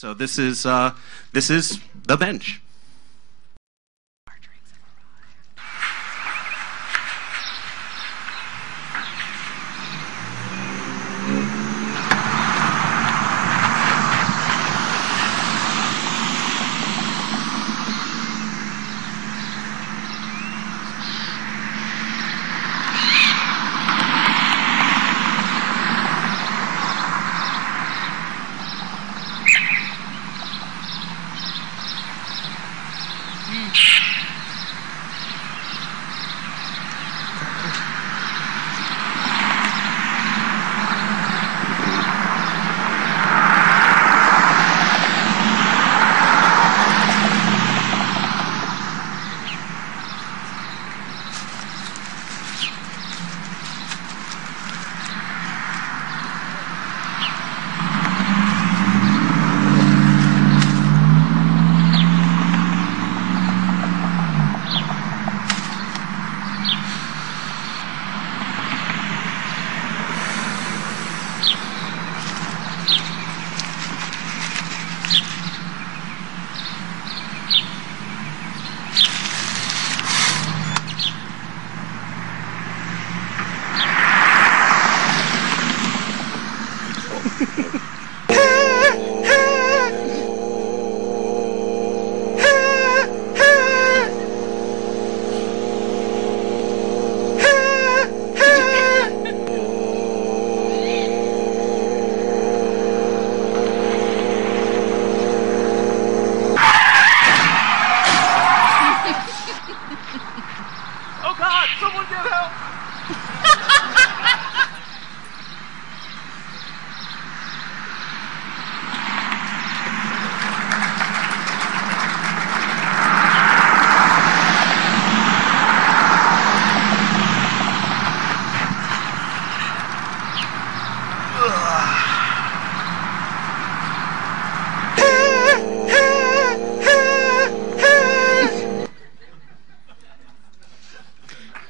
So this is the bench.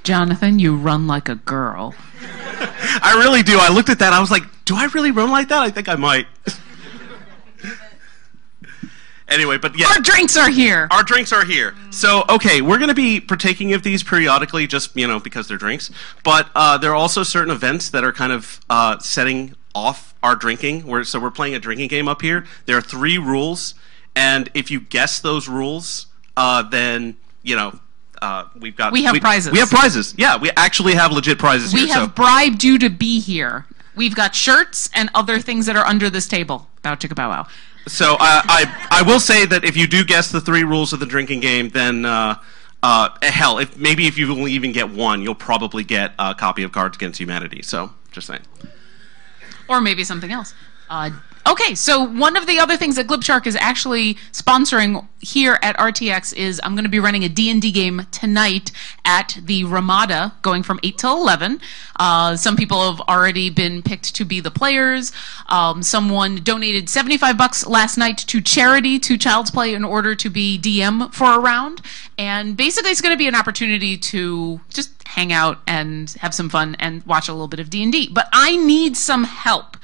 Jonathan, you run like a girl. I really do. I looked at that. I was like, do I really run like that? I think I might. Anyway, but yeah. Our drinks are here. Our drinks are here. So, okay, we're going to be partaking of these periodically just, because they're drinks. But there are also certain events that are kind of setting off our drinking. So we're playing a drinking game up here. There are 3 rules. And if you guess those rules, then, we have prizes. We have prizes. Yeah, we actually have legit prizes here. We have bribed you to be here. We've got shirts and other things that are under this table. Bow chicka bow wow. So I will say that if you do guess the 3 rules of the drinking game, then hell, if you only even get one, you'll probably get a copy of Cards Against Humanity. So just saying. Or maybe something else. Okay, so one of the other things that Glib is actually sponsoring here at RTX is I'm going to be running a D&D game tonight at the Ramada, going from 8 till 11. Some people have already been picked to be the players. Someone donated $75 last night to charity, to Child's Play, in order to be DM for a round. And basically it's going to be an opportunity to just hang out and have some fun and watch a little bit of D&D. But I need some help,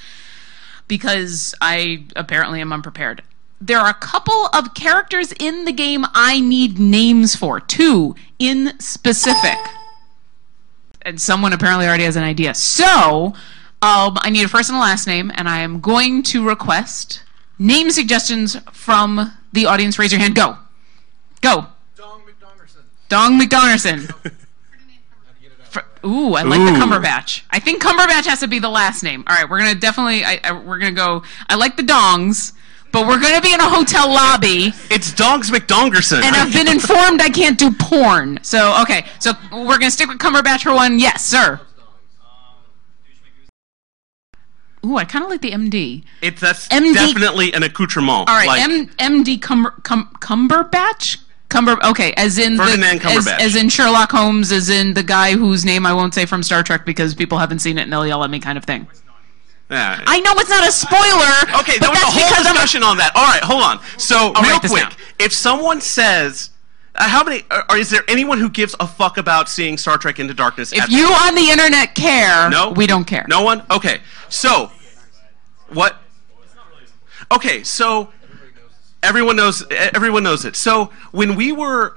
because I apparently am unprepared. There are a couple of characters in the game I need names for, 2 in specific. And someone apparently already has an idea. So, I need a first and a last name, and I am going to request name suggestions from the audience. Raise your hand. Go. Go. Dong McDongerson. Dong McDongerson. Ooh, I like the Cumberbatch. I think Cumberbatch has to be the last name. All right, we're gonna definitely. We're gonna go. I like the Dongs, but we're gonna be in a hotel lobby. It's Dongs McDongerson. And I've been informed I can't do porn. So okay, so we're gonna stick with Cumberbatch for one. Yes, sir. Ooh, I kind of like the MD. That's MD, definitely an accoutrement. All right, like, MD Cumberbatch. Okay, as in as in Sherlock Holmes, as in the guy whose name I won't say from Star Trek because people haven't seen it and they'll yell at me, kind of thing. Yeah. I know it's not a spoiler. Okay, there was a whole discussion on that. All right, hold on. So real quick, if someone says, is there anyone who gives a fuck about seeing Star Trek Into Darkness? If you on the internet care, no, we don't care. No one. Okay, so what? Okay, so Everyone knows it. So when we were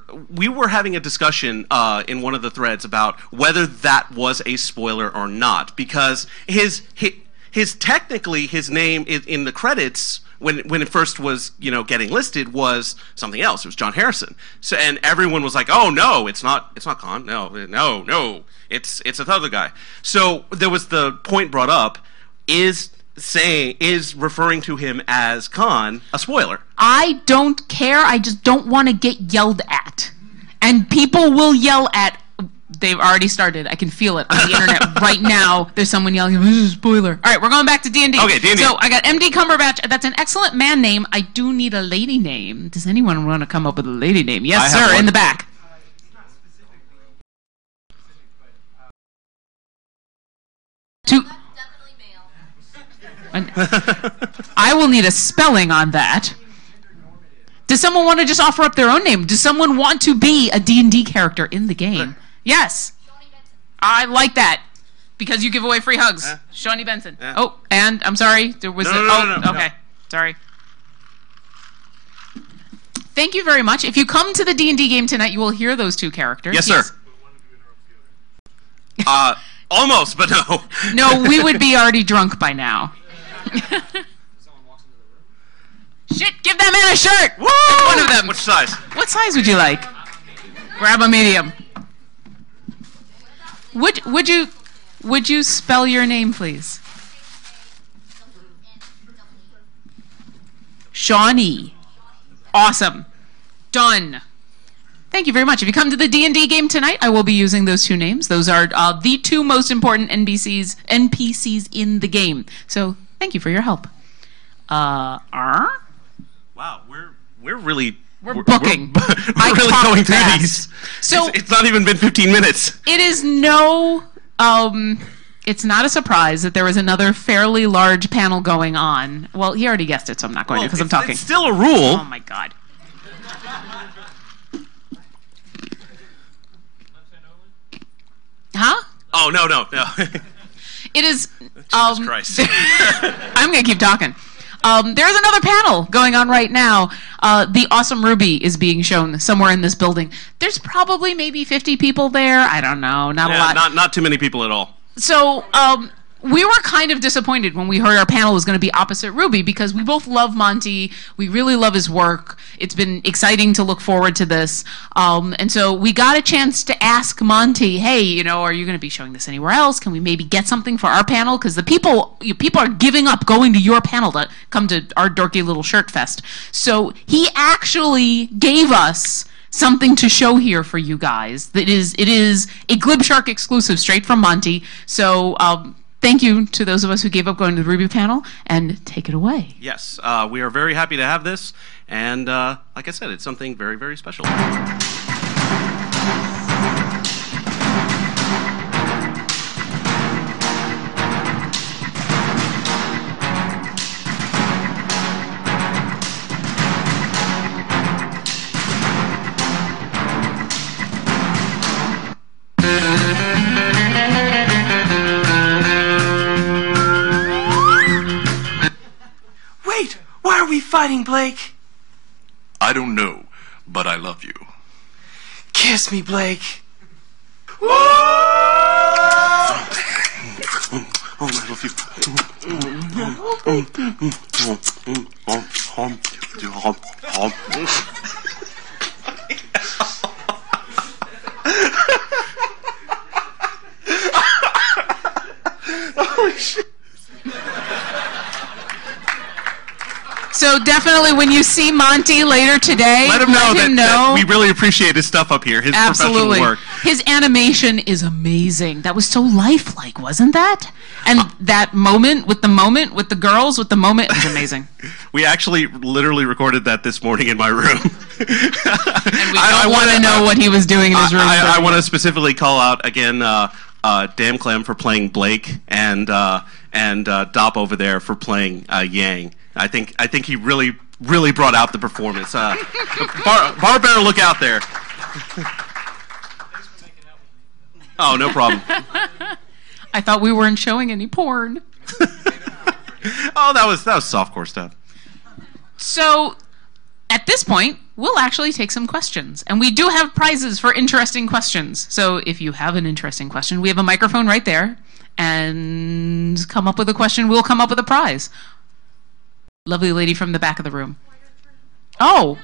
having a discussion in one of the threads about whether that was a spoiler or not, because his technically his name in the credits when it first was getting listed was something else. It was John Harrison. So and everyone was like, oh no, it's not Khan. No, it's this other guy. So there was the point brought up: is referring to him as Khan a spoiler? I don't care. I just don't want to get yelled at, and people will yell at. They've already started. I can feel it on the internet right now. There's someone yelling, "This is a spoiler." All right, we're going back to D&D. Okay, D&D. So I got MD Cumberbatch. That's an excellent man name. I do need a lady name. Does anyone want to come up with a lady name? Yes, sir, in the back. I will need a spelling on that. Does someone want to just offer up their own name? Does someone want to be a D&D character in the game? Yes. I like that. Because you give away free hugs. Shawnee Benson. Oh, and I'm sorry. There was No. Okay. Sorry. Thank you very much. If you come to the D&D game tonight, you will hear those two characters. Yes, sir. Almost, but no. No, we would be already drunk by now. Shit, give that man a shirt! Woo! One of them. Which size? What size would you like? Grab a medium. Would you spell your name, please? Shawnee. Awesome. Done. Thank you very much. If you come to the D&D game tonight, I will be using those two names. Those are the two most important NPCs in the game. So thank you for your help. Wow, we're really booking. We're really going through these. So it's not even been 15 minutes. It is it's not a surprise that there was another fairly large panel going on. Well, he already guessed it, so I'm not going to because I'm talking. It's still a rule. Oh my god. Huh? Oh, no. It is... Jesus Christ. I'm going to keep talking. There's another panel going on right now. The Awesome Ruby is being shown somewhere in this building. There's probably maybe 50 people there. I don't know. Not a lot. Not too many people at all. So, we were kind of disappointed when we heard our panel was going to be opposite Ruby because we both love Monty. We really love his work. It's been exciting to look forward to this. And so we got a chance to ask Monty, hey, are you going to be showing this anywhere else? Can we maybe get something for our panel? Because the people are giving up going to your panel to come to our dorky little shirt fest. So he actually gave us something to show here for you guys. It is a Glib Shark exclusive straight from Monty. So, thank you to those of us who gave up going to the Ruby panel, and take it away. Yes, we are very happy to have this, and like I said, it's something very, very special. Why are we fighting, Blake? I don't know, but I love you. Kiss me, Blake. Oh, I love you. Holy shit. So definitely when you see Monty later today, let him know that we really appreciate his stuff up here, his professional work. His animation is amazing. That was so lifelike, wasn't that? And that moment with the girls, was amazing. We actually literally recorded that this morning in my room. And we don't want to know what he was doing in his room. I want to specifically call out again Damn Clem for playing Blake and Dop over there for playing Yang. I think he really brought out the performance. Bar better look out there. Oh, no problem. I thought we weren't showing any porn. Oh, that was softcore stuff. So, at this point, we'll actually take some questions. And we do have prizes for interesting questions. So if you have an interesting question, we have a microphone right there. And come up with a question, we'll come up with a prize. Lovely lady from the back of the room. Oh.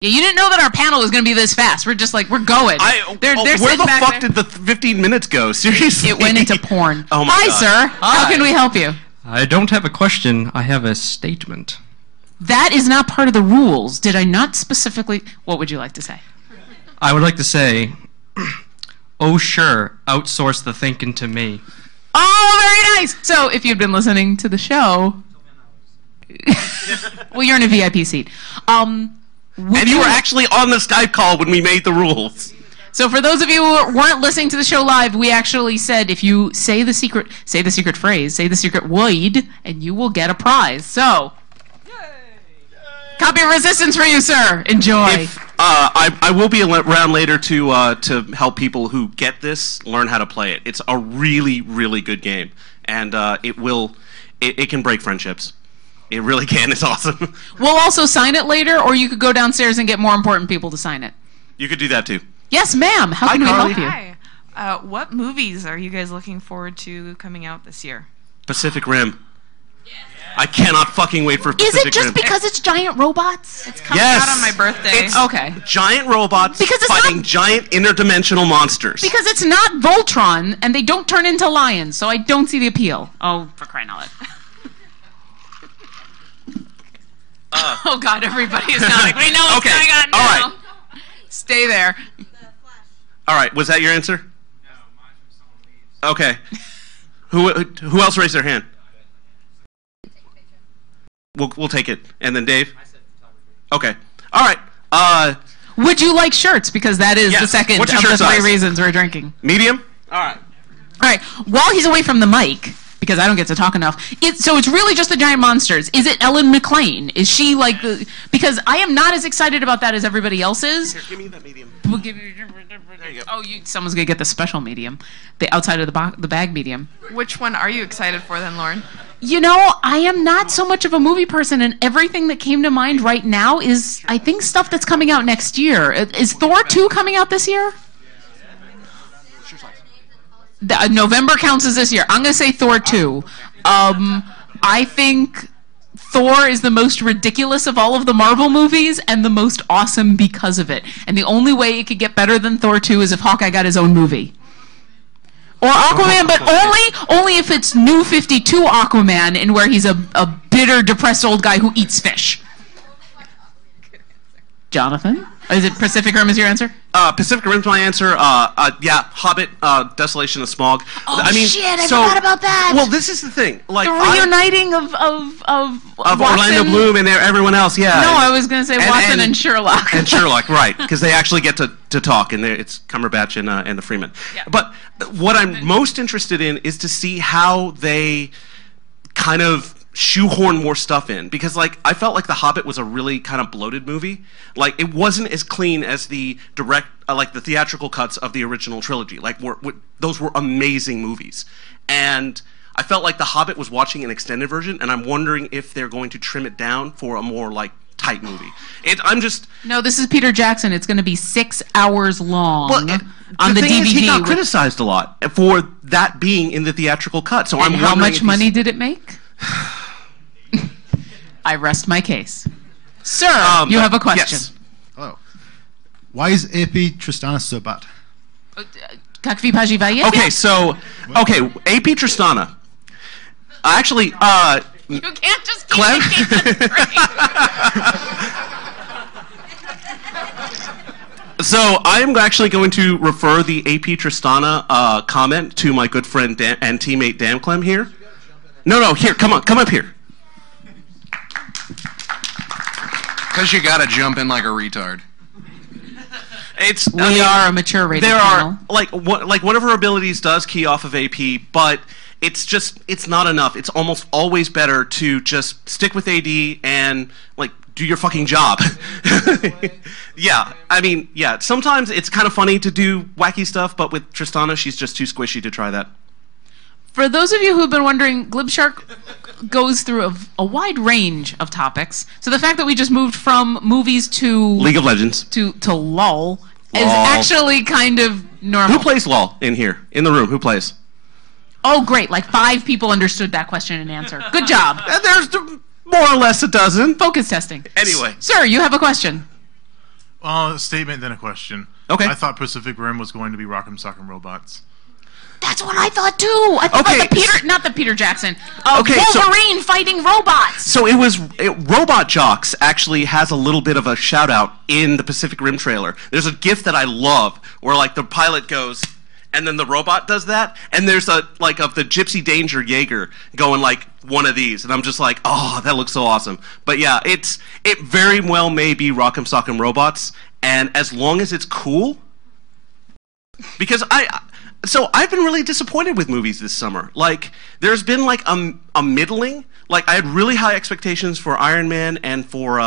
Yeah, you didn't know that our panel was going to be this fast. We're just like, we're going. They're where sitting the back fuck there. did the 15 minutes go? Seriously? It went into porn. Oh my Hi, God. sir. How Hi. can we help you? I don't have a question. I have a statement. That is not part of the rules. Did I not specifically... What would you like to say? I would like to say, oh sure, outsource the thinking to me. Oh, very nice. So if you'd been listening to the show... well, you're in a VIP seat. And you were actually on the Skype call when we made the rules. So for those of you who weren't listening to the show live, we actually said if you say the secret phrase, say the secret word, and you will get a prize. So, copy of Resistance for you, sir. Enjoy. I will be around later to help people who get this learn how to play it. It's a really, really good game, and it can break friendships. It really can. It's awesome. We'll also sign it later, or you could go downstairs and get more important people to sign it. You could do that too. Yes, ma'am. How can we help you? Hi. What movies are you guys looking forward to coming out this year? Pacific Rim. I cannot fucking wait for Pacific Is Rim. it just because it's giant robots? It's coming Yes. out on my birthday. It's Okay. giant robots Because it's fighting not- giant interdimensional monsters. Because it's not Voltron, and they don't turn into lions, so I don't see the appeal. Oh, for crying out loud. Oh, God, everybody is now like, we know what's Okay, going on now. all right. Stay there. All right, was that your answer? No, mine's from someone. Okay. Who else raised their hand? We'll take it. And then Dave? Okay. All right. Would you like shirts? Because that is Yes. the second What's your of the shirt three size? reasons we're drinking. Medium? All right. All right. While he's away from the mic, because I don't get to talk enough, so it's really just the giant monsters. Is it Ellen McLean? Is she like the... Because I am not as excited about that as everybody else is. Here, give me that medium. We'll give you... There you go. Oh, someone's going to get the special medium. The outside of the bag medium. Which one are you excited for then, Lauren? You know, I am not so much of a movie person, and everything that came to mind right now is, I think, stuff that's coming out next year. Is Thor 2 coming out this year? November counts as this year. I'm going to say Thor 2. I think Thor is the most ridiculous of all of the Marvel movies and the most awesome because of it. And the only way it could get better than Thor 2 is if Hawkeye got his own movie. Or Aquaman, but only if it's New 52 Aquaman, in where he's a bitter, depressed old guy who eats fish. Jonathan? Is it Pacific Rim is your answer? Pacific Rim's my answer. Yeah, Hobbit, Desolation of Smog. Oh, I mean, shit, I forgot about that. Well, this is the thing. Like, The reuniting of of Watson. Orlando Bloom and everyone else, yeah. No, I was going to say Watson and Sherlock. And Sherlock, right, because they actually get to talk, and it's Cumberbatch and the Freeman. Yeah. But what I'm most interested in is to see how they kind of shoehorn more stuff in, because like I felt like The Hobbit was a really kind of bloated movie. Like it wasn't as clean as the direct, like the theatrical cuts of the original trilogy. Like those were amazing movies, and I felt like The Hobbit was watching an extended version, and I'm wondering if they're going to trim it down for a more like tight movie. No, this is Peter Jackson. It's going to be 6 hours long on the thing DVD. is, he got criticized a lot for that being in the theatrical cut. So and I'm how wondering much if money did it make? I rest my case. Sir, you have a question. Yes. Hello. Why is AP Tristana so bad? Как ви поживаете? Okay, so AP Tristana. Actually, You can't just Clem? communicate that straight. So I am actually going to refer the AP Tristana comment to my good friend and teammate Dan Clem here. No, here, come up here. Because you gotta jump in like a retard. We are a mature rated There channel. are like one of her abilities does key off of AP, but it's not enough. It's almost always better to just stick with AD and like do your fucking job. Yeah, I mean, yeah. Sometimes it's kind of funny to do wacky stuff, but with Tristana, she's just too squishy to try that. For those of you who have been wondering, Glib Shark goes through a wide range of topics. So the fact that we just moved from movies to League of Legends. to LOL is LOL. actually kind of normal. Who plays LOL in here? In the room, who plays? Oh, great. Like 5 people understood that question and answer. Good job. There's more or less a dozen. Focus testing. Anyway. Sir, you have a question. A statement, then a question. Okay. I thought Pacific Rim was going to be Rock'em Sock'em Robots. That's what I thought too. I thought Okay. about not the Peter Jackson. Okay, so- Wolverine fighting robots. So Robot Jocks actually has a little bit of a shout out in the Pacific Rim trailer. There's a GIF that I love where like the pilot goes and then the robot does that, and there's of the Gypsy Danger Jaeger going like one of these, and I'm just like, oh, that looks so awesome. But yeah, it very well may be Rock'em Sock'em Robots, and as long as it's cool, because I've been really disappointed with movies this summer. Like, there's been like a middling. Like, I had really high expectations for Iron Man and for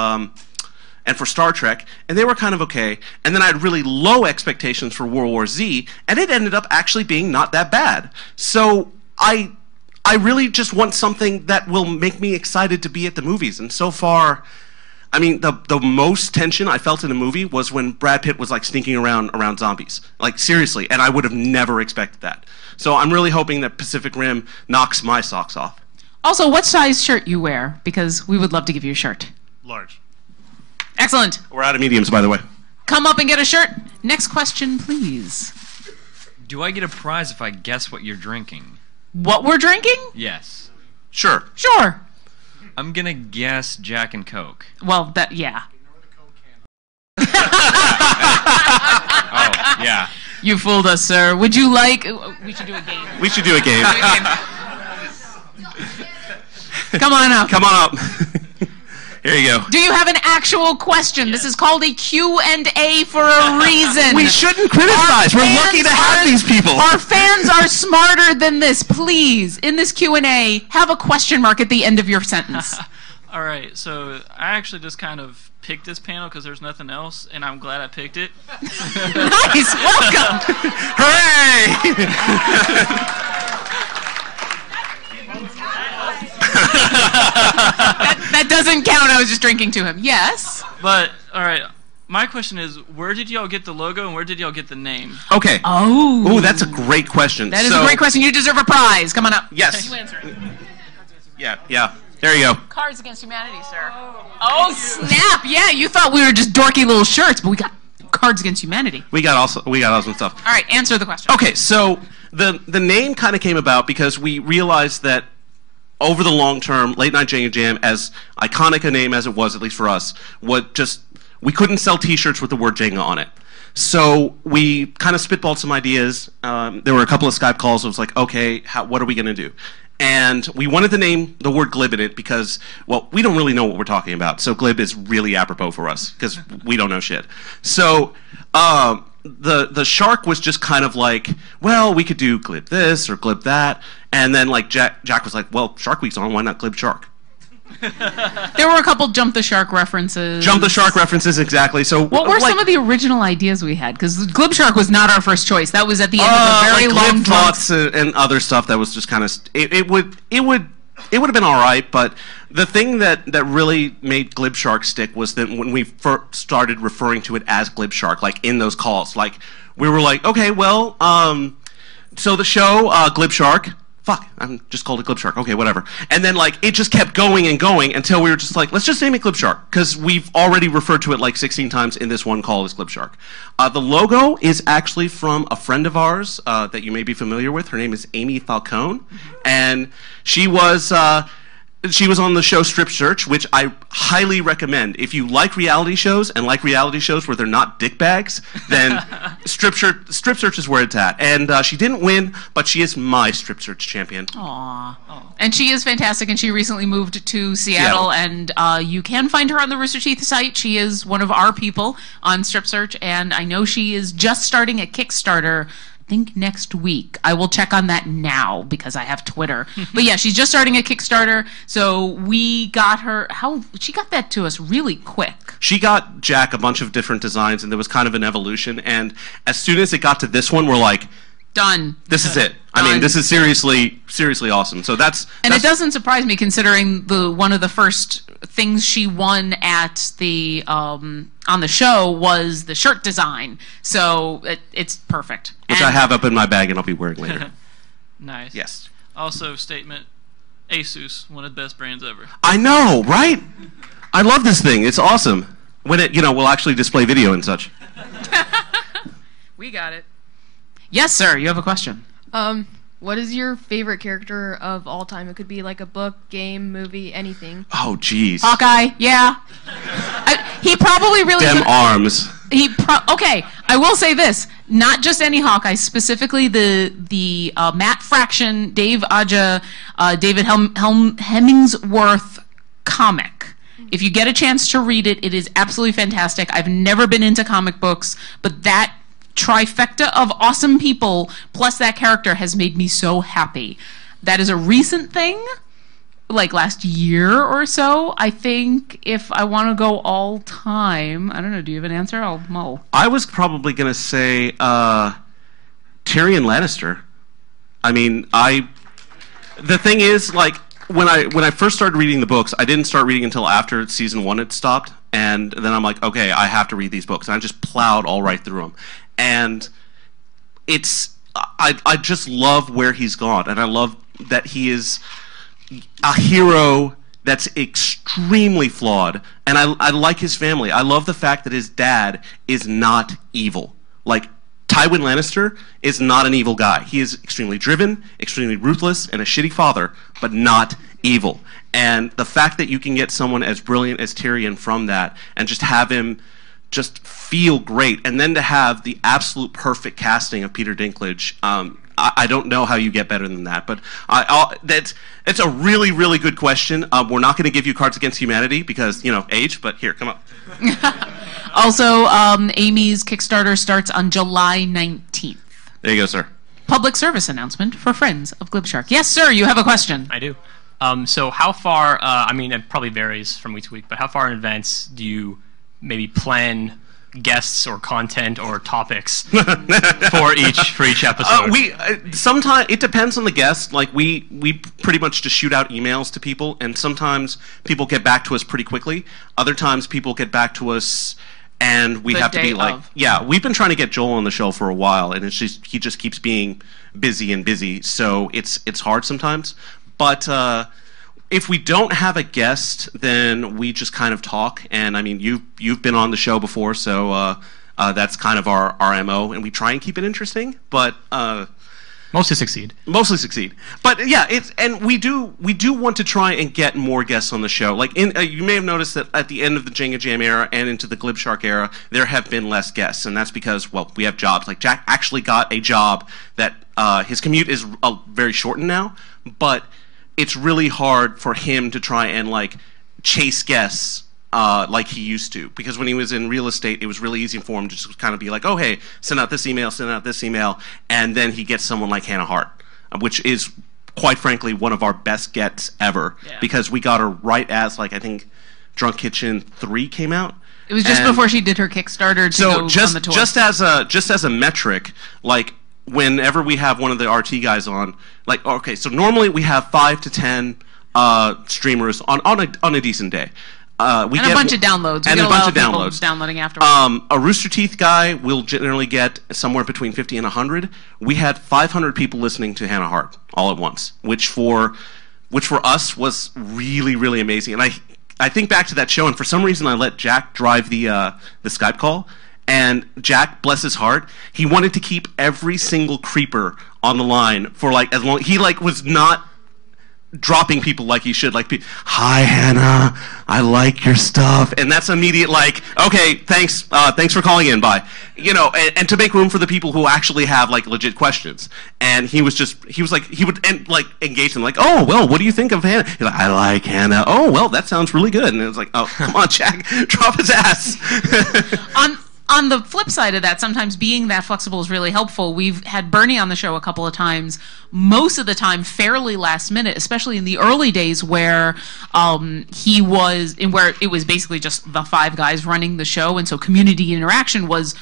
Star Trek, and they were kind of okay. And then I had really low expectations for World War Z, and it ended up actually being not that bad. So I really just want something that will make me excited to be at the movies. And so far, I mean, the most tension I felt in a movie was when Brad Pitt was like sneaking around zombies. Like, seriously, and I would have never expected that. So I'm really hoping that Pacific Rim knocks my socks off. Also, what size shirt you wear? Because we would love to give you a shirt. Large. Excellent. We're out of mediums, by the way. Come up and get a shirt. Next question, please. Do I get a prize if I guess what you're drinking? What we're drinking? Yes. Sure. Sure. I'm gonna guess Jack and Coke. Well, yeah. Oh, yeah. You fooled us, sir. Would you like... We should do a game. We should do a game. Come on up. Come on up. Here you go. Do you have an actual question? This is called a Q&A for a reason. We shouldn't criticize. We're lucky to have these people. Our fans are smarter than this. Please, in this Q&A, have a question mark at the end of your sentence. All right, so I actually just kind of picked this panel because there's nothing else, and I'm glad I picked it. Nice, welcome. Hooray! that doesn't count. I was just drinking to him. Yes. But, all right, my question is, where did y'all get the logo and where did y'all get the name? Okay. Oh. Ooh, that's a great question. That is a great question. You deserve a prize. Come on up. Yes. You answer it. Yeah. There you go. Cards Against Humanity, sir. Oh, snap. Yeah, you thought we were just dorky little shirts, but we got Cards Against Humanity. We got awesome stuff. All right, answer the question. Okay, so the name kind of came about because we realized that over the long term, Late Night Jenga Jam, as iconic a name as it was, at least for us, we couldn't sell T-shirts with the word Jenga on it. So we kind of spitballed some ideas. There were a couple of Skype calls. It was like, okay, what are we going to do? And we wanted to name the word Glib in it because, well, we don't really know what we're talking about. So Glib is really apropos for us because we don't know shit. So the shark was just kind of like, well, we could do Glib this or Glib that. And then like Jack was like, well, Shark Week's on, why not Glib Shark? There were a couple Jump the Shark references. Jump the Shark references, exactly. So what were some of the original ideas we had? Because Glib Shark was not our first choice. That was at the end of a very like long Glib thoughts and other stuff that was just kind of it would have been all right, but the thing that really made Glib Shark stick was that when we first started referring to it as Glib Shark, like in those calls, like we were like, okay, well, so the show Glib Shark. Fuck, I'm just called it Glib Shark. Okay, whatever. And then, like, it just kept going and going until we were just like, let's just name it Glib Shark, because we've already referred to it like 16 times in this one call as Glib Shark. The logo is actually from a friend of ours that you may be familiar with. Her name is Amy Falcone, and she was on the show Strip Search, which I highly recommend. If you like reality shows and like reality shows where they're not dick bags, then Strip Search is where it's at. And she didn't win, but she is my Strip Search champion. Aww. And she is fantastic, and she recently moved to Seattle, and you can find her on the Rooster Teeth site. She is one of our people on Strip Search, and I know she is just starting a Kickstarter, I think next week. I will check on that now because I have Twitter. But yeah, she's just starting a Kickstarter, so we got her. She got that to us really quick. She got Jack a bunch of different designs, and there was kind of an evolution. And as soon as it got to this one, we're like, Done. This is it. I mean, this is seriously awesome. So that's it doesn't surprise me considering one of the first things she won at the on the show was the shirt design. So it's perfect. Which I have up in my bag and I'll be wearing later. Nice. Yes. Also, statement: Asus, one of the best brands ever. I know, right? I love this thing. It's awesome. When it, will actually display video and such. We got it. Yes, sir. You have a question. What is your favorite character of all time? It could be like a book, game, movie, anything. Oh, jeez. Hawkeye. Yeah. He probably really. Dem arms. Okay. I will say this: not just any Hawkeye, specifically the Matt Fraction, David Hemmingsworth comic. If you get a chance to read it, it is absolutely fantastic. I've never been into comic books, but that trifecta of awesome people plus that character has made me so happy. That is a recent thing, like last year or so. I think if I want to go all time, I don't know, do you have an answer? I'll mull. I was probably going to say Tyrion Lannister. I mean, the thing is, like, when I first started reading the books, I didn't start reading until after season 1 had stopped, and then I'm like, okay, I have to read these books, and I just plowed all right through them. And I just love where he's gone, and I love that he is a hero that's extremely flawed, and I like his family. I love the fact that his dad is not evil. Like, Tywin Lannister is not an evil guy. He is extremely driven, extremely ruthless, and a shitty father, but not evil. And the fact that you can get someone as brilliant as Tyrion from that and just have him just feel great, and then to have the absolute perfect casting of Peter Dinklage, I don't know how you get better than that. But it's a really, really good question. We're not going to give you Cards Against Humanity because, age, but here, come up. Also, Amy's Kickstarter starts on July 19th. There you go, sir. Public service announcement for friends of Glib Shark. Yes, sir, you have a question. I do. So how far, it probably varies from week to week, but how far in advance do you maybe plan guests or content or topics for each episode? Sometimes it depends on the guest. Like we pretty much just shoot out emails to people, and sometimes people get back to us pretty quickly. Other times people get back to us and we have to be like, yeah, we've been trying to get Joel on the show for a while, and he just keeps being busy, so it's hard sometimes. But if we don't have a guest, then we just kind of talk. And I mean, you've been on the show before, so that's kind of our MO, and we try and keep it interesting, but mostly succeed. But yeah, we do want to try and get more guests on the show. Like you may have noticed that at the end of the Jenga Jam era and into the Glib Shark era, there have been less guests, and that's because, well, we have jobs. Like Jack actually got a job that his commute is very shortened now, but it's really hard for him to try and like chase guests like he used to, because when he was in real estate, it was really easy for him to just kind of be like, oh hey, send out this email, and then he gets someone like Hannah Hart, which is quite frankly one of our best gets ever, because we got her right as, like, I think Drunk Kitchen 3 came out. It was just before she did her Kickstarter to go on the tour. Just as a metric, like, whenever we have one of the RT guys on, like, okay, so normally we have 5 to 10 streamers on a decent day. We get a bunch of downloads. And a bunch of downloads. Downloading afterwards. A Rooster Teeth guy will generally get somewhere between 50 and 100. We had 500 people listening to Hannah Hart all at once, which for us was really, really amazing. And I think back to that show, and for some reason I let Jack drive the Skype call. And Jack, bless his heart, he wanted to keep every single creeper on the line for like as long. He like was not dropping people like he should. Like, hi Hannah, I like your stuff, and that's immediate. Like, okay, thanks for calling in. Bye. And to make room for the people who actually have like legit questions. And he would engage them like, oh well, what do you think of Hannah? He's like, I like Hannah. Oh well, that sounds really good. And it was like, oh come on, Jack, drop his ass. On the flip side of that, sometimes being that flexible is really helpful. We've had Bernie on the show a couple of times, most of the time fairly last minute, especially in the early days where where it was basically just the 5 guys running the show, and so community interaction was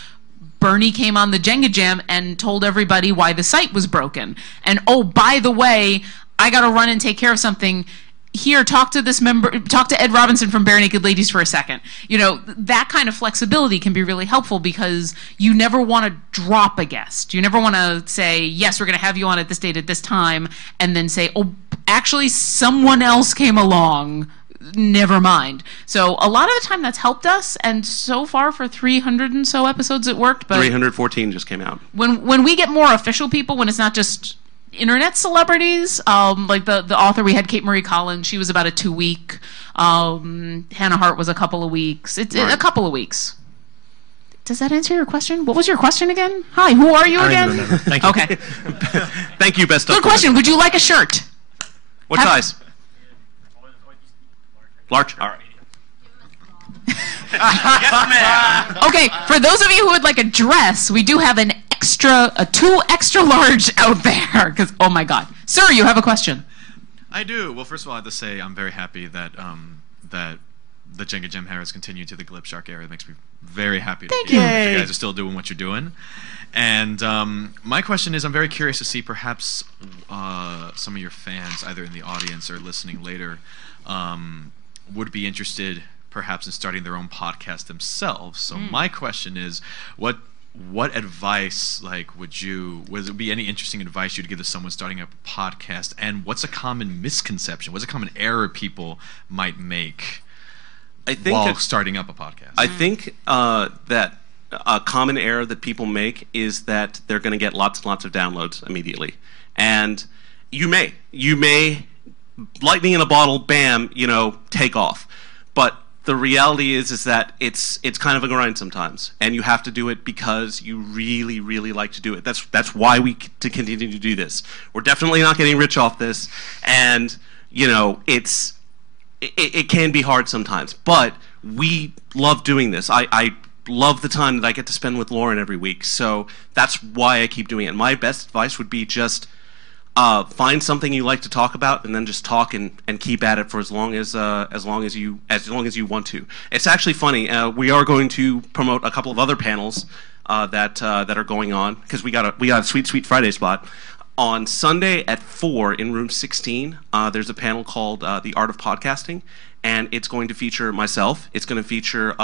Bernie came on the Jenga Jam and told everybody why the site was broken. And oh, by the way, I got to run and take care of something. Here, talk to Ed Robinson from Bare Naked Ladies for a second. That kind of flexibility can be really helpful because you never want to drop a guest. You never want to say, yes, we're going to have you on at this date at this time, and then say, oh, actually, someone else came along. Never mind. So a lot of the time that's helped us, and so far for 300 and so episodes it worked. But 314 just came out. When we get more official people, when it's not just internet celebrities, like the author, we had Kate Marie Collins. She was about a 2-week. Hannah Hart was a couple of weeks. It's a couple of weeks. Does that answer your question? What was your question again? Hi, who are you again? Thank you. Okay. Thank you, best. Good question. Would you like a shirt? What size? Large. All right. Yes, ma'am. Okay, for those of you who would like a dress, we do have a 2 extra large out there. Because oh my God, sir, you have a question. I do. Well, first of all, I have to say I'm very happy that that the Jenga Jam has continued to the Glib Shark area. It makes me very happy to Thank be you. here. You guys are still doing what you're doing. And my question is, I'm very curious to see perhaps some of your fans, either in the audience or listening later, would be interested perhaps in starting their own podcast themselves. So my question is, what advice would it be any interesting advice you'd give to someone starting up a podcast, and what's a common misconception, what's a common error people might make while starting up a podcast? I think that a common error that people make is that they're going to get lots and lots of downloads immediately, and you may lightning in a bottle, bam, take off. But the reality is that it's kind of a grind sometimes, and you have to do it because you really, really like to do it. That's why we continue to do this. We're definitely not getting rich off this, and it can be hard sometimes. But we love doing this. I love the time that I get to spend with Lauren every week, so that's why I keep doing it. And my best advice would be just find something you like to talk about, and then just talk and keep at it for as long as you want to. It's actually funny. We are going to promote a couple of other panels that are going on, because we got a sweet Friday spot on Sunday at 4 in room 16. There's a panel called The Art of Podcasting, and it's going to feature myself. It's going to feature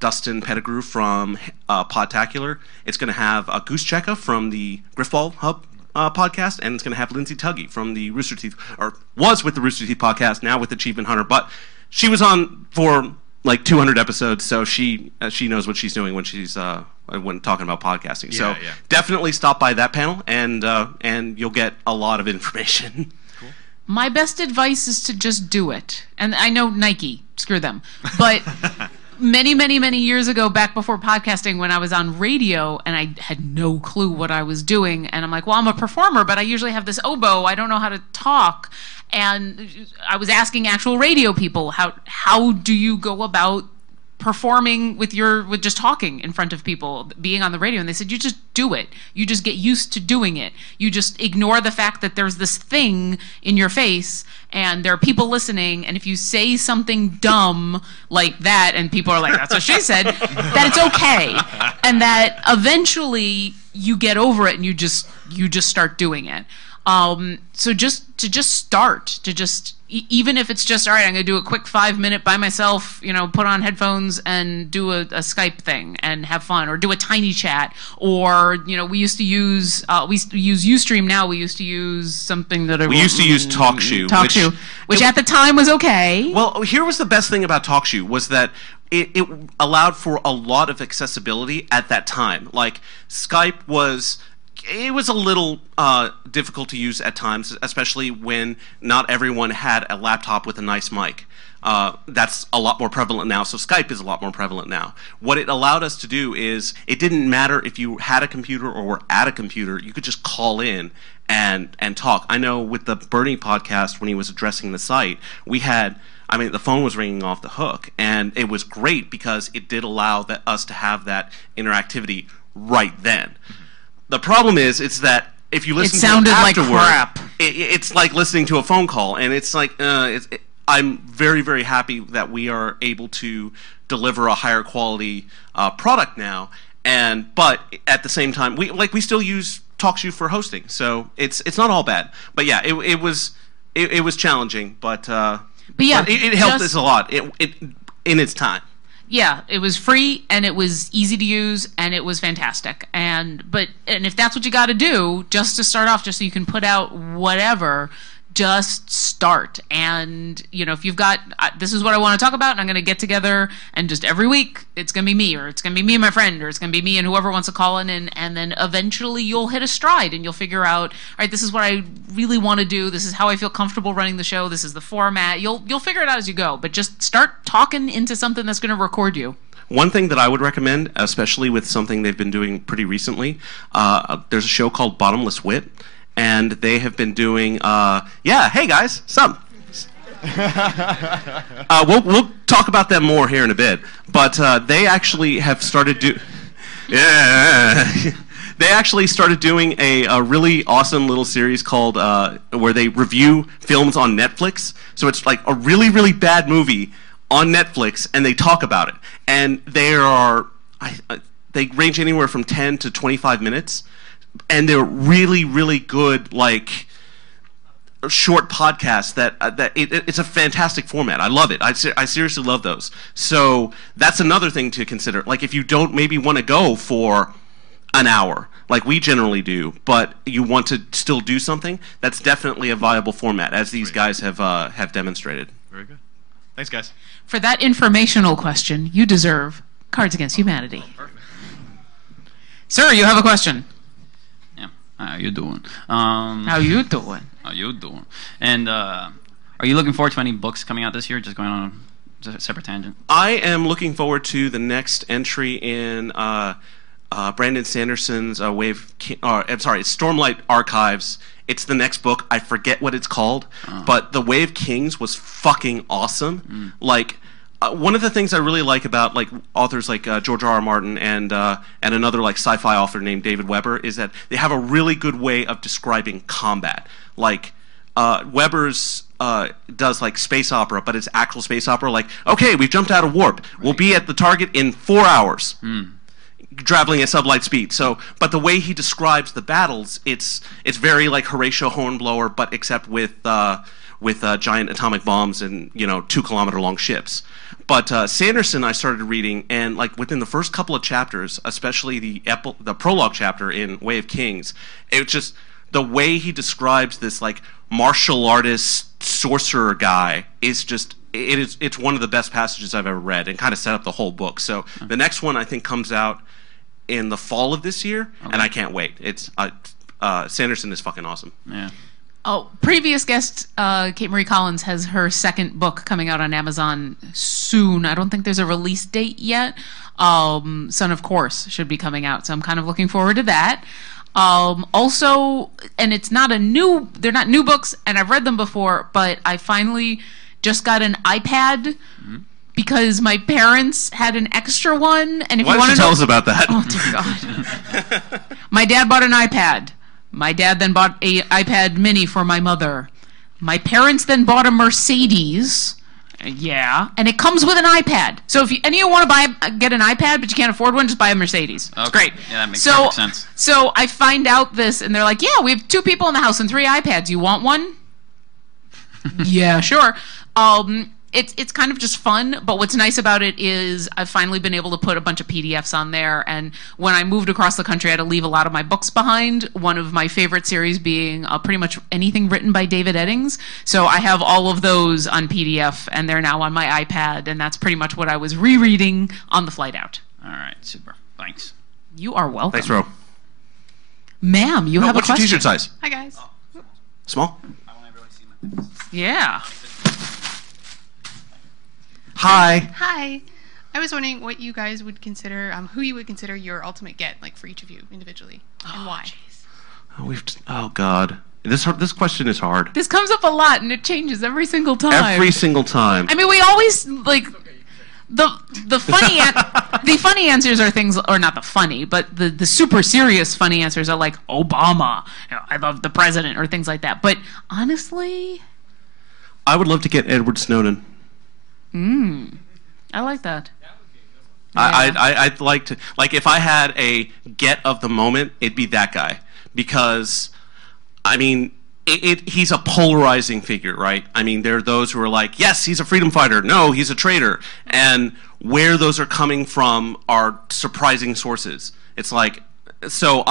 Dustin Pettigrew from Podtacular. It's going to have Goose Checka from the Griffball Hub podcast, and it's going to have Lindsay Tuggy from the Rooster Teeth, or was with the Rooster Teeth podcast, now with Achievement Hunter, but she was on for like 200 episodes, so she knows what she's doing when she's when talking about podcasting. So definitely stop by that panel, and you'll get a lot of information. Cool. My best advice is to just do it. And I know Nike, screw them, but many years ago, back before podcasting, when I was on radio and I had no clue what I was doing, and I'm like, well, I'm a performer, but I usually have this oboe, I don't know how to talk. And I was asking actual radio people, how do you go about performing with just talking in front of people, being on the radio? And they said, you just do it. You just get used to doing it. You just ignore the fact that there's this thing in your face and there are people listening, and if you say something dumb like that and people are like, that's what she said, that it's okay, and that eventually you get over it and you just start doing it. So to start, even if it's just, all right, I'm going to do a quick 5-minute by myself, put on headphones and do a Skype thing and have fun, or do a tiny chat, or, we used to use Ustream. Now we used to use something that we used to use TalkShoe. Which at the time was okay. Well, here was the best thing about TalkShoe, was that it allowed for a lot of accessibility at that time. Like, Skype was a little difficult to use at times, especially when not everyone had a laptop with a nice mic. That's a lot more prevalent now, so Skype is a lot more prevalent now. What it allowed us to do is, it didn't matter if you had a computer or were at a computer, you could just call in and talk. I know with the Bernie podcast, when he was addressing the site, the phone was ringing off the hook, and it was great because it did allow us to have that interactivity right then. Mm-hmm. The problem is that if you listen to it afterward, like crap. It's like listening to a phone call, and it's like I'm very, very happy that we are able to deliver a higher quality product now, but at the same time, we still use TalkShoe for hosting, so it's not all bad. But yeah, it was challenging, but yeah, but it helped us a lot. It in its time. Yeah, it was free and it was easy to use and it was fantastic. And if that's what you got to do, just to start off, just so you can put out whatever, just start. And if you've got this is what I want to talk about, and I'm going to get together, and just every week it's going to be me, or it's going to be me and my friend, or it's going to be me and whoever wants to call in, and then eventually you'll hit a stride and you'll figure out, all right, this is what I really want to do. This is how I feel comfortable running the show. This is the format. You'll figure it out as you go, but just start talking into something that's going to record you. One thing that I would recommend, especially with something they've been doing pretty recently, there's a show called Bottomless Wit. And they have been doing, hey guys, sup? We'll talk about them more here in a bit. But they actually have started they actually started doing a really awesome little series called where they review films on Netflix. So it's like a really, really bad movie on Netflix, and they talk about it. And they range anywhere from 10 to 25 minutes. And they're really, really good, like, short podcasts it's a fantastic format. I love it. I seriously love those. So that's another thing to consider. Like, if you don't maybe want to go for an hour, like we generally do, but you want to still do something, that's definitely a viable format, as these guys have demonstrated. Very good. Thanks, guys. For that informational question, you deserve Cards Against Humanity. Perfect. Sir, you have a question. How you doing? How you doing? How you doing? And are you looking forward to any books coming out this year? Just going on a separate tangent. I am looking forward to the next entry in Brandon Sanderson's Stormlight Archives. It's the next book. I forget what it's called, but The Way of Kings was fucking awesome. Like. One of the things I really like about like authors like George R.R. Martin and another like sci-fi author named David Weber is that they have a really good way of describing combat. Like Weber's does like space opera, but it's actual space opera. Like, okay, we've jumped out of warp. We'll be at the target in 4 hours, traveling at sublight speed. So, but the way he describes the battles, it's very like Horatio Hornblower, but except with giant atomic bombs and 2-kilometer long ships. But Sanderson, I started reading, and like within the first couple of chapters, especially the prologue chapter in Way of Kings, it's just the way he describes this like martial artist sorcerer guy is just it's one of the best passages I've ever read, and kind of set up the whole book. So the next one I think comes out in the fall of this year, and I can't wait. It's Sanderson is fucking awesome. Yeah. Oh, previous guest, Kate Marie Collins, has her second book coming out on Amazon soon. I don't think there's a release date yet. Son of Course should be coming out, so I'm kind of looking forward to that. Also, and it's not they're not new books, and I've read them before, but I finally just got an iPad because my parents had an extra one. And if Why you want don't to you tell us about that? Oh, dear God. My dad bought an iPad. My dad then bought an iPad mini for my mother. My parents then bought a Mercedes. Yeah. And it comes with an iPad. So if any of you want to get an iPad, but you can't afford one, just buy a Mercedes. Okay. It's great. Yeah, that makes perfect sense. So I find out this, and they're like, yeah, we have 2 people in the house and 3 iPads. You want one? Yeah, sure. It's kind of just fun, but what's nice about it is I've finally been able to put a bunch of PDFs on there, and when I moved across the country, I had to leave a lot of my books behind, one of my favorite series being pretty much anything written by David Eddings, so I have all of those on PDF, and they're now on my iPad, and that's pretty much what I was rereading on the flight out. All right, super. Thanks. You are welcome. Thanks, Ro. Ma'am, you have a question. What's your t-shirt size? Hi, guys. Small? Yeah. Hi. Hi. I was wondering what you guys would consider, who you would consider your ultimate get, like for each of you individually, and why. Oh God. This question is hard. This comes up a lot, and it changes every single time. Every single time. I mean, we always like the funny the funny answers are things, or not the funny, but the super serious funny answers are like Obama. I love the president, or things like that. But honestly, I would love to get Edward Snowden. I like that. I'd like to, like, if I had a get of the moment, it'd be that guy, because, I mean, he's a polarizing figure, right? I mean, there are those who are like, yes, he's a freedom fighter. No, he's a traitor. And where those are coming from are surprising sources. It's like, so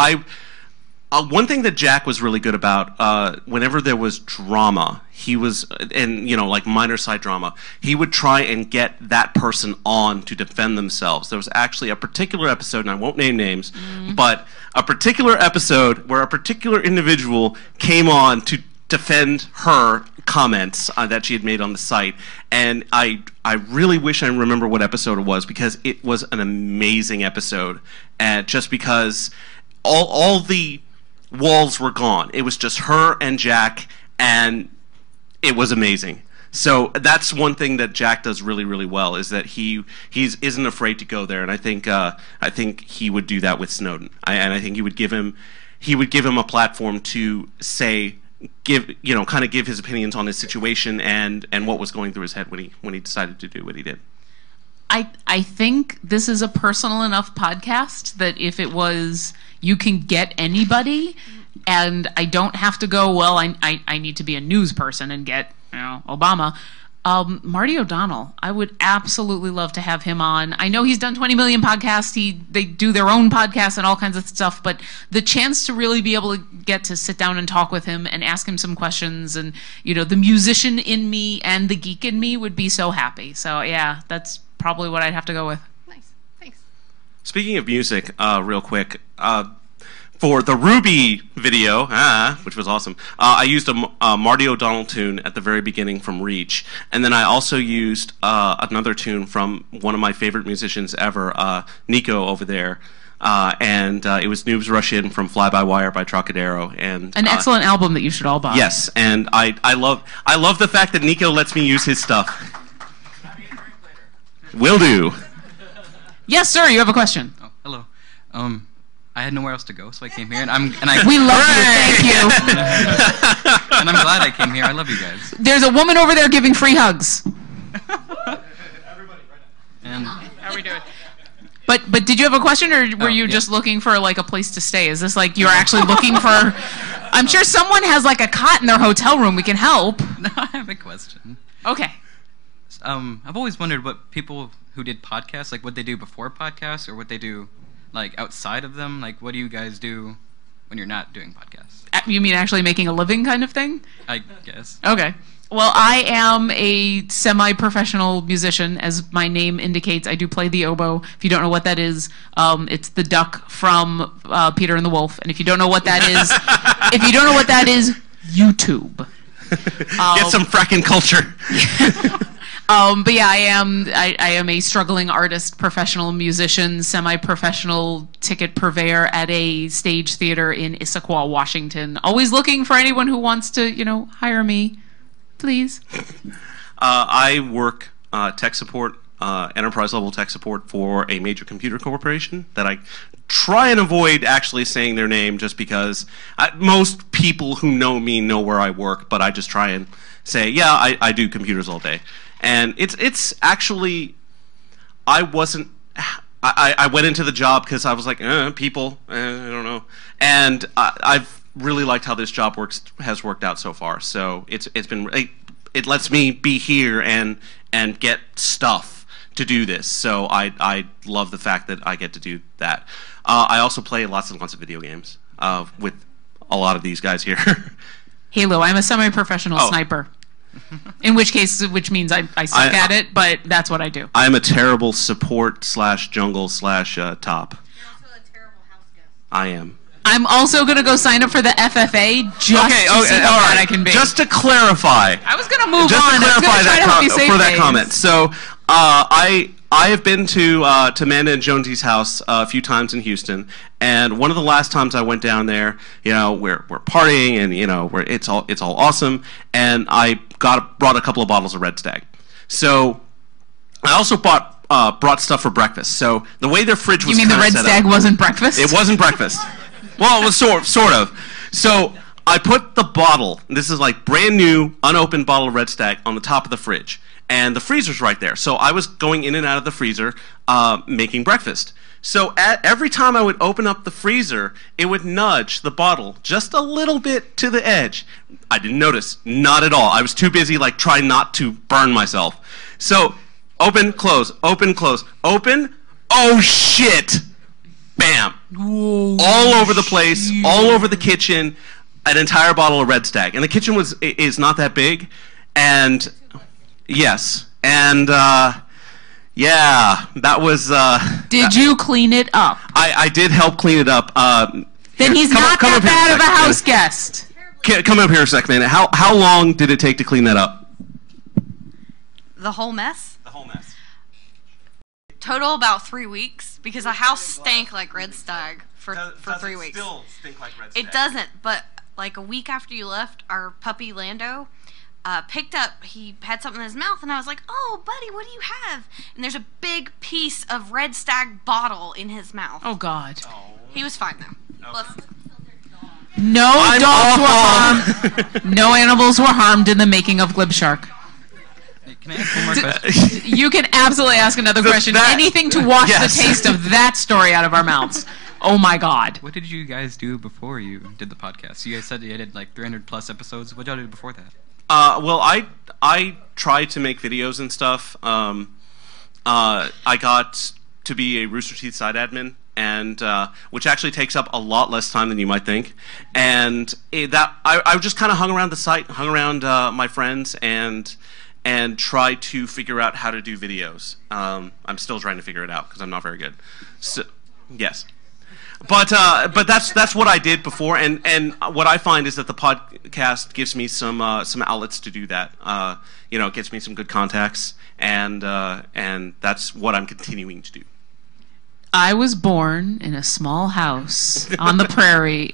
one thing that Jack was really good about, whenever there was drama, he was, and, you know, like minor side drama, he would try and get that person on to defend themselves. There was actually a particular episode, and I won't name names, but a particular episode where a particular individual came on to defend her comments that she had made on the site. And I really wish I remember what episode it was, because it was an amazing episode. And just because all the walls were gone. It was just her and Jack, and it was amazing. So that's one thing that Jack does really, really well, is that he isn't afraid to go there, and I think he would do that with Snowden. And I think he would give him a platform to say, kind of give his opinions on his situation and what was going through his head when he decided to do what he did. I think this is a personal enough podcast that if it was, you can get anybody, and I don't have to go, well, I need to be a news person and get, Obama. Marty O'Donnell, I would absolutely love to have him on. I know he's done 20 million podcasts. They do their own podcasts and all kinds of stuff, but the chance to really be able to get to sit down and talk with him and ask him some questions, and, the musician in me and the geek in me would be so happy. So, yeah, that's probably what I'd have to go with. Nice. Thanks. Speaking of music, real quick, for the Ruby video, which was awesome, I used a Marty O'Donnell tune at the very beginning from Reach, and then I also used another tune from one of my favorite musicians ever, Nico over there, and it was Noobs Rush In from Fly By Wire by Trocadero, and an excellent album that you should all buy. Yes, and I love the fact that Nico lets me use his stuff. Will do. Yes, sir. You have a question. Oh, hello. I had nowhere else to go, so I came here, and we love you. Thank you. And I'm glad I came here. I love you guys. There's a woman over there giving free hugs. Everybody, right now. And how are we doing? But did you have a question, or were you just looking for like a place to stay? Is this like you're actually looking for? I'm sure someone has like a cot in their hotel room. We can help. No, I have a question. Okay. I've always wondered what people who did podcasts, like what they do before podcasts, or what they do like outside of them. Like, what do you guys do when you're not doing podcasts? You mean actually making a living kind of thing? I guess. Okay. Well, I am a semi-professional musician, as my name indicates. I do play the oboe. If you don't know what that is, it's the duck from Peter and the Wolf. And if you don't know what that is, YouTube. Get some fracking culture. But yeah, I am a struggling artist, professional musician, semi-professional ticket purveyor at a stage theater in Issaquah, Washington. Always looking for anyone who wants to, hire me, please. I work tech support, enterprise level tech support for a major computer corporation that I try and avoid actually saying their name, just because most people who know me know where I work, but I just try and say, yeah, I do computers all day. And it's actually, I went into the job because I was like, people, I don't know. And I've really liked how this job has worked out so far. So it lets me be here and get stuff to do this. So I love the fact that I get to do that. I also play lots and lots of video games with a lot of these guys here. Halo. I'm a semi-professional sniper. In which means I suck at it, but that's what I do. I'm a terrible support / jungle / top. You're also a terrible house guest. I am. I'm also going to go sign up for the FFA just to see how bad I can be. Just to clarify. I was going to move just on. To clarify that comment. So I have been to Amanda and Jonesy's house a few times in Houston, and one of the last times I went down there, we're partying, and it's all awesome, and I brought a couple of bottles of Red Stag. So I also brought stuff for breakfast. So the way their fridge was, you mean the Red Stag wasn't breakfast? It wasn't breakfast. Well, it was sort of. So I put the bottle, this is like brand new, unopened bottle of Red Stag, on the top of the fridge. And the freezer's right there. So I was going in and out of the freezer making breakfast. So every time I would open up the freezer, it would nudge the bottle just a little bit to the edge. I didn't notice. Not at all. I was too busy like trying not to burn myself. So open, close, open, close, open. Oh, shit. Bam. Whoa, all over the place, all over the kitchen. An entire bottle of Red Stag, and the kitchen is not that big, and yes, and yeah, that was. Did you clean it up? I did help clean it up. Then he's not that bad of a house guest. Come up here a second, man. How long did it take to clean that up? The whole mess? The whole mess. Total about 3 weeks, because the house stank like Red Stag for 3 weeks. Still stink like Red Stag? It doesn't, but like a week after you left, our puppy Lando picked up, he had something in his mouth, and I was like, oh, buddy, what do you have? And there's a big piece of Red Stag bottle in his mouth. Oh, God. He was fine, though. Okay. No dogs were harmed. No animals were harmed in the making of Glib Shark. Can I ask one more question? You can absolutely ask another question. Anything to wash the taste of that story out of our mouths. Oh my God. What did you guys do before you did the podcast? You guys said you did like 300 plus episodes. What did y'all do before that? Well, I tried to make videos and stuff. I got to be a Rooster Teeth side admin, and which actually takes up a lot less time than you might think. And I just kind of hung around the site, hung around my friends, and tried to figure out how to do videos. I'm still trying to figure it out because I'm not very good. So, yes. But that's what I did before, and what I find is that the podcast gives me some outlets to do that. It gets me some good contacts, and that's what I'm continuing to do. I was born in a small house on the prairie.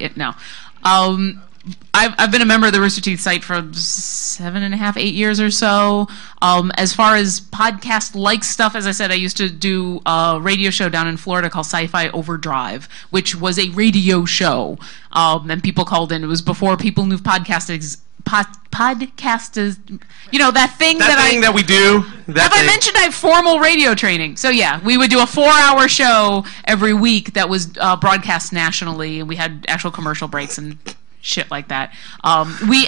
I've been a member of the Rooster Teeth site for 7.5, 8 years or so. As far as podcast-like stuff, as I said, I used to do a radio show down in Florida called Sci-Fi Overdrive, which was a radio show. And people called in. It was before people knew podcast is, that thing that we do. I mentioned I have formal radio training? So yeah, we would do a 4-hour show every week that was broadcast nationally, and we had actual commercial breaks and shit like that. We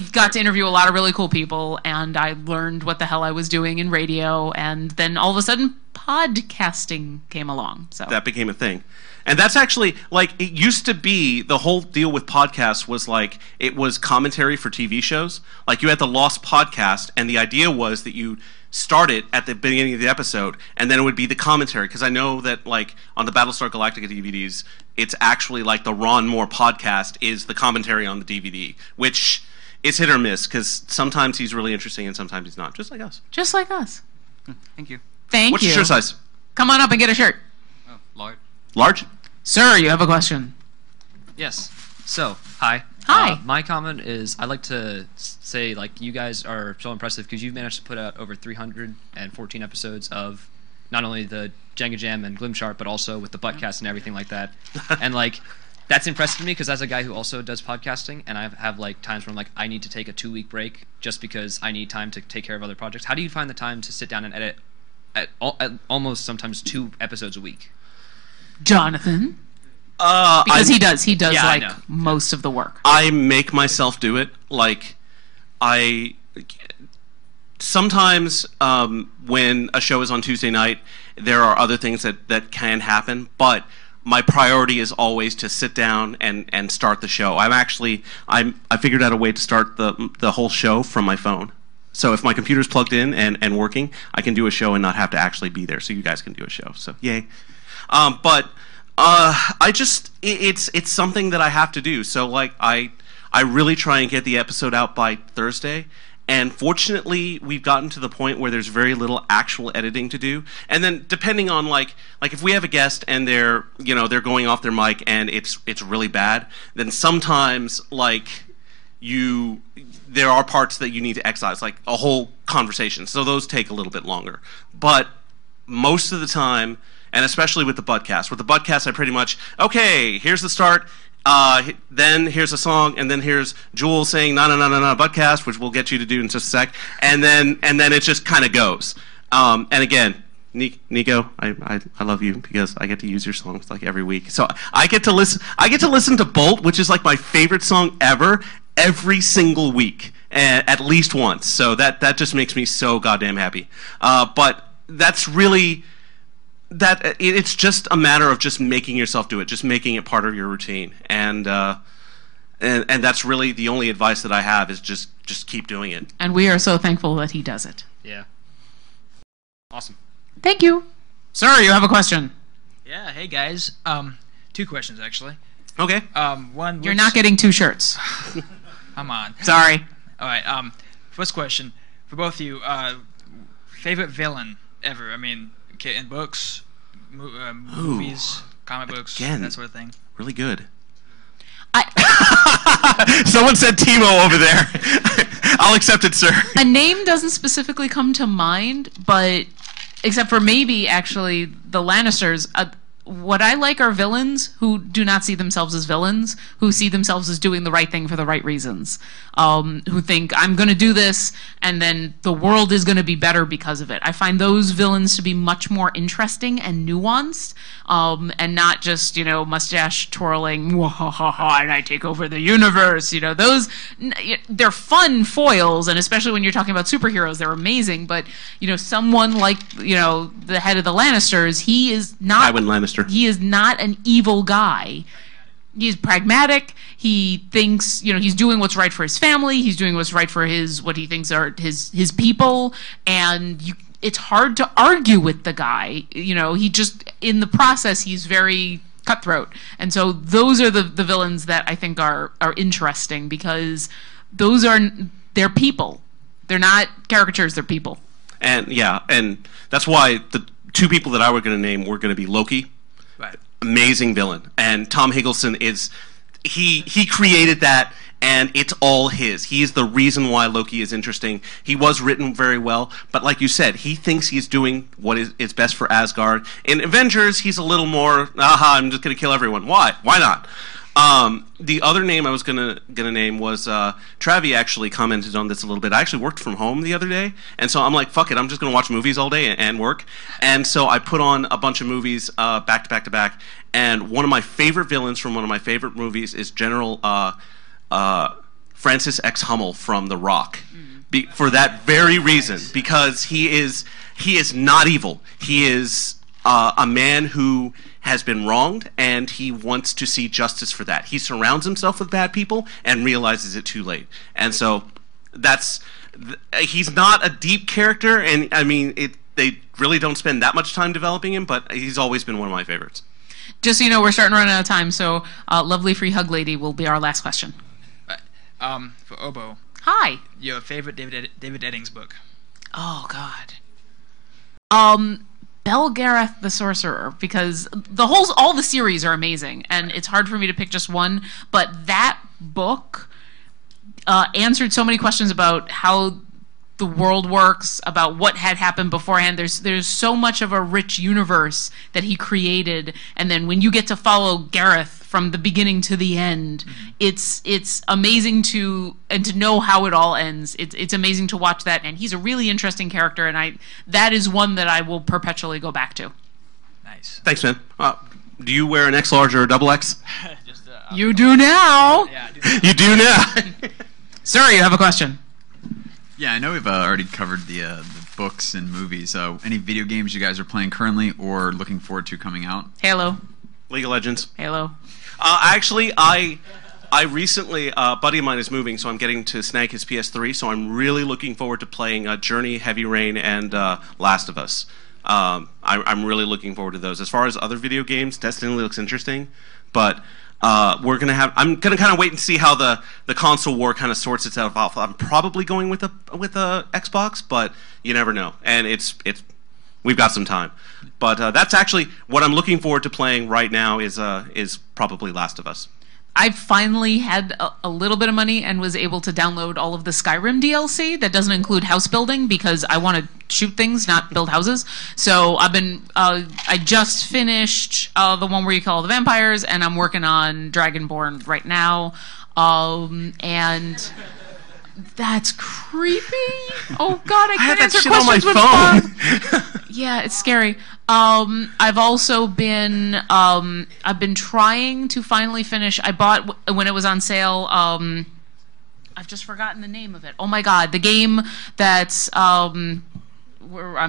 got to interview a lot of really cool people, and I learned what the hell I was doing in radio, and then all of a sudden podcasting came along. So that became a thing. And that's actually, like, it used to be, the whole deal with podcasts was like, it was commentary for TV shows. Like, you had the Lost podcast, and the idea was that you start it at the beginning of the episode, and then it would be the commentary. Because I know that, like, on the Battlestar Galactica DVDs, it's actually like the Ron Moore podcast is the commentary on the DVD, which is hit or miss, because sometimes he's really interesting and sometimes he's not, just like us. Just like us. Thank you. What's your shirt size? Come on up and get a shirt. Oh, large. Large? Sir, you have a question. Yes. So, hi. Hi. My comment is, I'd like to say, like, you guys are so impressive because you've managed to put out over 314 episodes of not only the Jenga Jam and Glimsharp, but also with the Buttcast and everything like that. And, like, that's impressive to me because as a guy who also does podcasting, and I have, like, times where I'm like, I need to take a 2-week break just because I need time to take care of other projects. How do you find the time to sit down and edit at almost sometimes 2 episodes a week? Jonathan? Because he does yeah, most of the work. I make myself do it. Like, sometimes when a show is on Tuesday night, there are other things that can happen, but my priority is always to sit down and start the show. I figured out a way to start the whole show from my phone. So if my computer's plugged in and working, I can do a show and not have to actually be there, so you guys can do a show. So yay. It's something that I have to do. So like I really try and get the episode out by Thursday. And fortunately, we've gotten to the point where there's very little actual editing to do. And then depending on like if we have a guest and they're going off their mic and it's really bad, then sometimes there are parts that you need to excise, like a whole conversation. So those take a little bit longer. But most of the time, and especially with the Buttcast. With the Buttcast, I pretty much, okay, here's the start. then here's a song, and then here's Jewel saying "na na na na na" Buttcast, which we'll get you to do in just a sec, and then it just kind of goes. And again, Nico, I love you because I get to use your songs like every week. So I get to listen to Bolt, which is like my favorite song ever, every single week, at least once. So that just makes me so goddamn happy. But that's really it's just a matter of just making yourself do it, just making it part of your routine, and that's really the only advice that I have is just keep doing it. And we are so thankful that he does it. Yeah. Awesome. Thank you. Sir, you have a question. Yeah, hey guys. Two questions actually. Okay. One. You're not getting 2 shirts. Come on. Sorry. All right. First question for both of you. Favorite villain ever? I mean, in books, movies, comic books, Again, that sort of thing. Really good. Someone said Timo over there. I'll accept it, sir. A name doesn't specifically come to mind, but except for maybe actually the Lannisters. What I like are villains who do not see themselves as villains, who see themselves as doing the right thing for the right reasons, who think, I'm going to do this, and then the world is going to be better because of it. I find those villains to be much more interesting and nuanced, and not just, mustache twirling, "Mwahaha, and I take over the universe." Those, they're fun foils, and especially when you're talking about superheroes, they're amazing, but, someone like, the head of the Lannisters, he is not... Tywin Lannister. He is not an evil guy. He's pragmatic. He thinks, he's doing what's right for his family. He's doing what's right for what he thinks are his people. And it's hard to argue with the guy. He just, in the process, he's very cutthroat. And so those are the villains that I think are interesting because they're people. They're not caricatures, they're people. And that's why the 2 people that I were going to name were going to be Loki. Right. Amazing villain. And Tom Hiddleston he created that, and it's all his. He is the reason why Loki is interesting. He was written very well, but like you said, he thinks he's doing what is best for Asgard. In Avengers, he's a little more, I'm just going to kill everyone. Why? Why not? The other name I was gonna name was Travi actually commented on this a little bit. I actually worked from home the other day, and so I'm like, fuck it, I'm just gonna watch movies all day and work. And so I put on a bunch of movies back to back to back. And one of my favorite villains from one of my favorite movies is General Francis X. Hummel from The Rock. For that very reason, because he is not evil. He is a man who has been wronged, and he wants to see justice for that. He surrounds himself with bad people and realizes it too late. And so he's not a deep character, and I mean, they really don't spend that much time developing him, but he's always been one of my favorites. Just so you know, we're starting to run out of time, so Lovely Free Hug Lady will be our last question. For Obo. Hi. Your favorite David Eddings book? Oh, God. Belgareth the Sorcerer, because all the series are amazing, and it's hard for me to pick just one, but that book answered so many questions about how the world works, about what had happened beforehand. There's so much of a rich universe that he created, and then when you get to follow Gareth from the beginning to the end, it's amazing to know how it all ends. It's amazing to watch that, and he's a really interesting character, and that is one that I will perpetually go back to. Nice. Thanks, man. Do you wear an X large or a double X? You do now. Yeah, you do now. Sir, you have a question. Yeah, I know we've already covered the books and movies. Any video games you guys are playing currently or looking forward to coming out? Halo. League of Legends. Halo. Actually, I recently, a buddy of mine is moving, so I'm getting to snag his PS3, so I'm really looking forward to playing Journey, Heavy Rain, and Last of Us. I'm really looking forward to those. As far as other video games, Destiny looks interesting, but I'm gonna kind of wait and see how the console war kind of sorts itself out. I'm probably going with a Xbox, but you never know, and we've got some time. But that's actually what I'm looking forward to playing right now is probably Last of Us. I finally had a little bit of money and was able to download all of the Skyrim DLC. That doesn't include house building because I want to shoot things, not build houses. So I've been, I just finished the one where you kill all the vampires, and I'm working on Dragonborn right now. And that's creepy. Oh God, I can't answer questions with phone. Yeah, it's scary. I've also been I've been trying to finally finish. I bought when it was on sale. I've just forgotten the name of it. Oh my God, the game that's I'm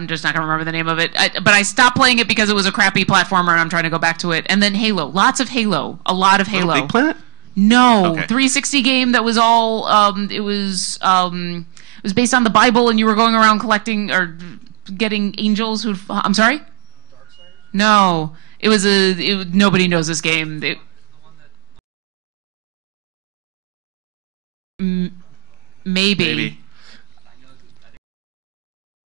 just not gonna remember the name of it. But I stopped playing it because it was a crappy platformer, and I'm trying to go back to it. And then Halo, lots of Halo, a lot of Halo. Big Planet? No, Okay. 360 game that was all. It was based on the Bible, and you were going around collecting or getting angels who. I'm sorry. No, it was nobody knows this game. Maybe.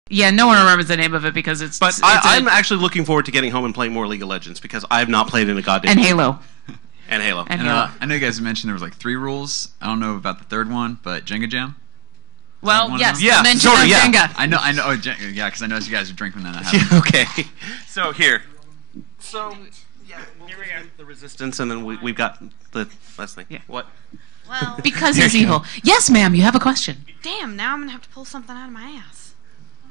Yeah, no one remembers the name of it because it's. But I'm actually looking forward to getting home and playing more League of Legends because I have not played in a goddamn. And Halo. And Halo. And, I know you guys mentioned there was like 3 rules. I don't know about the third one, but Jenga Jam. Well, yes. Yeah, mention sort of, of yeah. Jenga. I know. Oh, yeah, because I know you guys are drinking when that Yeah, happens. okay. So here. So yeah, here we go. The resistance, and then we've got the last thing. Yeah. What? Well, Because he's evil. Yes, ma'am. You have a question. damn, now I'm gonna have to pull something out of my ass.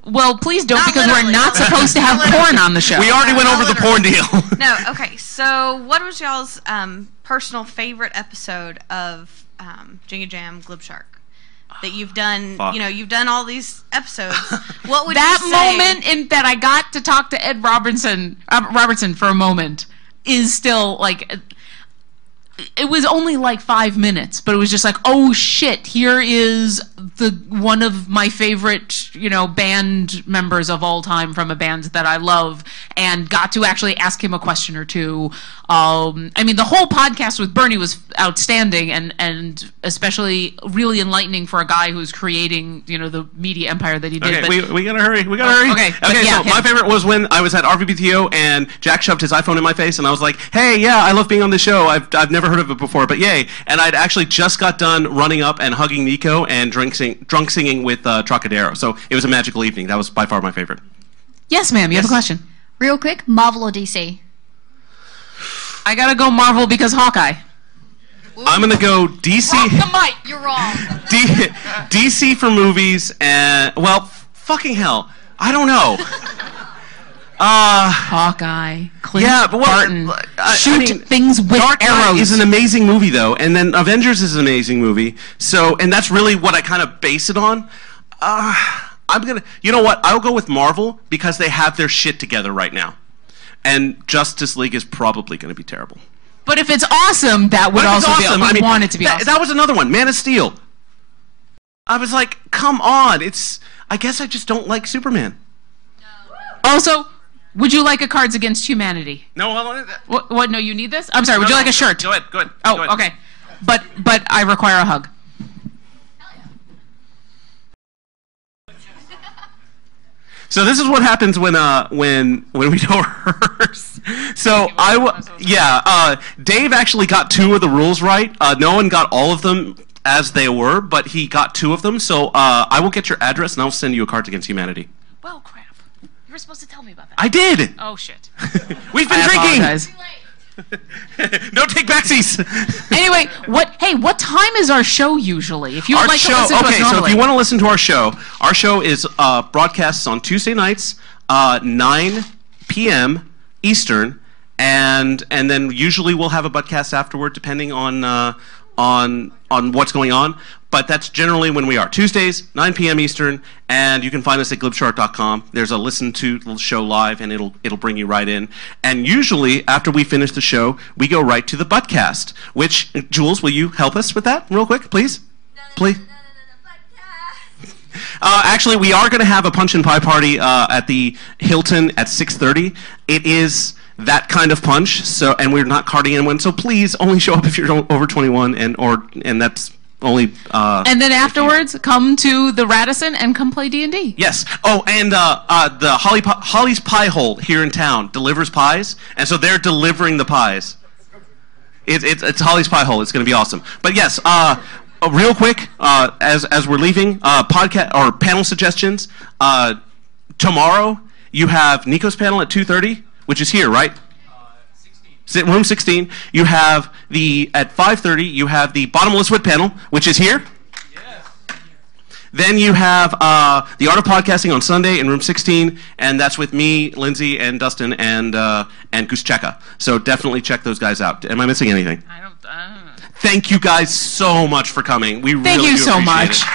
Well, please don't, Not because we're literally, not not supposed to have literally. porn on the show. We already went over the porn deal. No, okay. So, what was y'all's personal favorite episode of Jenga Jam Glib Shark that you've done? Fuck. You know, you've done all these episodes. What would That you say? moment in that I got to talk to Ed Robertson for a moment is still like. It was only like 5 minutes, but it was just like, oh shit, here is one of my favorite, band members of all time from a band that I love, and got to actually ask him a question or two. I mean, the whole podcast with Bernie was outstanding, and especially really enlightening for a guy who's creating, the media empire that he did. Okay, we gotta hurry. We gotta hurry. Okay, but yeah, so my favorite was when I was at RVBTO and Jack shoved his iPhone in my face, and I was like, "Hey, yeah, I love being on this show. I've never heard of it before, but yay!" And I'd actually just got done running up and hugging Nico and drunk singing with Trocadero. So it was a magical evening. That was by far my favorite. Yes, ma'am. You have a question. Real quick, Marvel or DC? I gotta go Marvel because Hawkeye. I'm gonna go DC. You're wrong. DC for movies, and fucking hell, I don't know. Hawkeye. Clint Barton. Shoot things with Dark Knight arrows. is an amazing movie, though, and then Avengers is an amazing movie. So, and that's really what I kind of base it on. I'm gonna, you know what? I'll go with Marvel because they have their shit together right now, and Justice League is probably going to be terrible. But if it's awesome, that would also be awesome. I want it to be awesome. That was another one, Man of Steel. I was like, come on, I guess I just don't like Superman. Also, would you like a Cards Against Humanity? No, What? No, you need this? I'm sorry. Would you like a shirt? Go ahead. Oh, go ahead. okay. But I require a hug. So this is what happens when we don't rehearse. So Dave actually got 2 of the rules right. No one got all of them as they were, but he got 2 of them. So I will get your address and I'll send you a Cards Against Humanity. Well, crap. You were supposed to tell me about that. I did. Oh shit. We've been drinking. Don't take backsies. Anyway, what time is our show usually? If you would like to listen to us normally. So if you want to listen to our show is broadcasts on Tuesday nights, 9 p.m. Eastern, and then usually we'll have a podcast afterward, depending on what's going on. But that's generally when we are. Tuesdays, 9 p.m. Eastern, and you can find us at glibshark.com. There's a listen to the show live, and it'll bring you right in. And usually, after we finish the show, we go right to the Buttcast, which, Jules, will you help us with that real quick, please? Please. Actually, we are going to have a punch and pie party at the Hilton at 6:30. It is that kind of punch, and we're not carding anyone, so please only show up if you're over 21, and that's only. And then afterwards, come to the Radisson and come play D&D. Yes. Oh, and the Holly's Pie Hole here in town delivers pies, and so they're delivering the pies. It's Holly's Pie Hole. It's going to be awesome. But yes, real quick, as we're leaving, podcast or panel suggestions. Tomorrow you have Nico's panel at 2:30, which is here, right? Room 16. You have at 5:30. You have the Bottomless Wit panel, which is here. Then you have the Art of Podcasting on Sunday in room 16, and that's with me, Lindsay, and Dustin, and Goose Cheka. So definitely check those guys out. Am I missing anything? I don't. Thank you guys so much for coming. We Thank really you do so appreciate much. it.